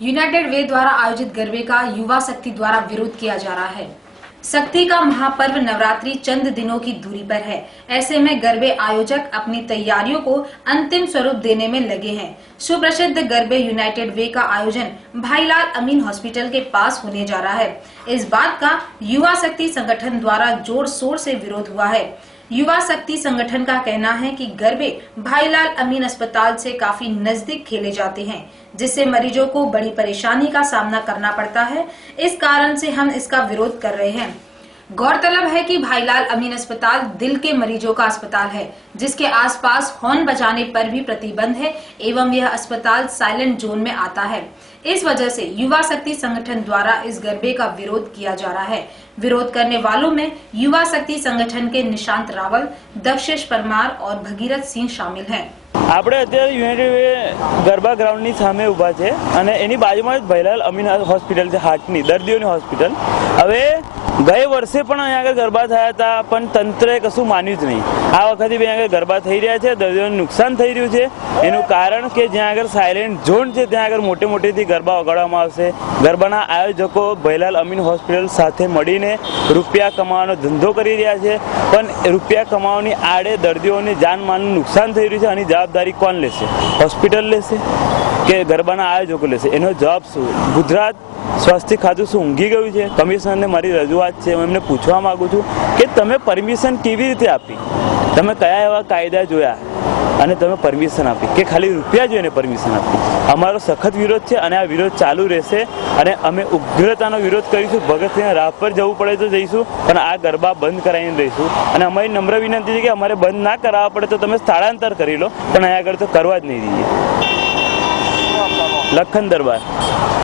United वे द्वारा आयोजित गरबे का युवा शक्ति द्वारा विरोध किया जा रहा है। शक्ति का महापर्व नवरात्रि चंद दिनों की दूरी पर है। ऐसे में गरबे आयोजक अपनी तैयारियों को अंतिम स्वरूप देने में लगे हैं। सुप्रसिद्ध गरबे यूनाइटेड वे का आयोजन भाईलाल अमीन हॉस्पिटल के पास होने जा रहा है। इस बात का युवा शक्ति संगठन द्वारा जोर शोर से विरोध हुआ है। युवा शक्ति संगठन का कहना है कि गरबे भाईलाल अमीन अस्पताल से काफी नजदीक खेले जाते हैं, जिससे मरीजों को बड़ी परेशानी का सामना करना पड़ता है। इस कारण से हम इसका विरोध कर रहे हैं। गौरतलब है कि भाईलाल अमीन अस्पताल दिल के मरीजों का अस्पताल है, जिसके आसपास हॉर्न बजाने पर भी प्रतिबंध है एवं यह अस्पताल साइलेंट जोन में आता है। इस वजह से युवा शक्ति संगठन द्वारा इस गरबे का विरोध किया जा रहा है। विरोध करने वालों में युवा शक्ति संगठन के निशांत रावल, दक्षेश परमार और भगीरथ सिंह शामिल हैं। આપણે અત્યારે યુનાઇટેડ વે ગરબા ગ્રાઉન્ડની સામે ઊભા છે અને એની બાજુમાં જ ભાઈલાલ અમીન હોસ્પિટલ છે, હાર્ટની દર્દીઓની હોસ્પિટલ। હવે ગયે વર્ષે પણ અહીંયા આગળ ગરબા થયા હતા, પણ તંત્રએ કશું માન્યું જ નહીં। આ વખતે બી આગળ ગરબા થઈ રહ્યા છે, દર્દીઓને નુકસાન થઈ રહ્યું છે। એનું કારણ કે જ્યાં આગળ સાયલેન્ટ ઝોન છે ત્યાં આગળ મોટેથી ગરબા વગાડવામાં આવશે। ગરબાના આયોજકો ભાઈલાલ અમીન હોસ્પિટલ સાથે મળીને રૂપિયા કમાવાનો ધંધો કરી રહ્યા છે, પણ રૂપિયા કમાવાની આડે દર્દીઓને જાનમાલનું નુકસાન થઈ રહ્યું છે। આની જવાબદારી કોણ લેશે? હોસ્પિટલ લેશે કે ગરબાના આયોજકો લેશે? એનો જવાબ શું? ગુજરાત સ્વાસ્થ્ય ખાતું શું ઊંઘી ગયું છે? કમિશનરને મારી રજૂઆત છે, હું એમને પૂછવા માંગુ છું કે તમે પરમિશન કેવી રીતે આપી? તમે કયા એવા કાયદા જોયા અને તમે પરમિશન આપી કે ખાલી રૂપિયા જોઈને પરમિશન આપી? અમારો સખત વિરોધ છે અને આ વિરોધ ચાલુ રહેશે અને અમે ઉગ્રતાનો વિરોધ કરીશું। ભગતસિંહ રાહ પર જવું પડે તો જઈશું, પણ આ ગરબા બંધ કરાવીને રહીશું। અને અમારી નમ્ર વિનંતી છે કે અમારે બંધ ના કરાવવા પડે તો તમે સ્થળાંતર કરી લો, પણ અહીંયા આગળ તો કરવા જ નહીં દઈએ। લખન દરબાર।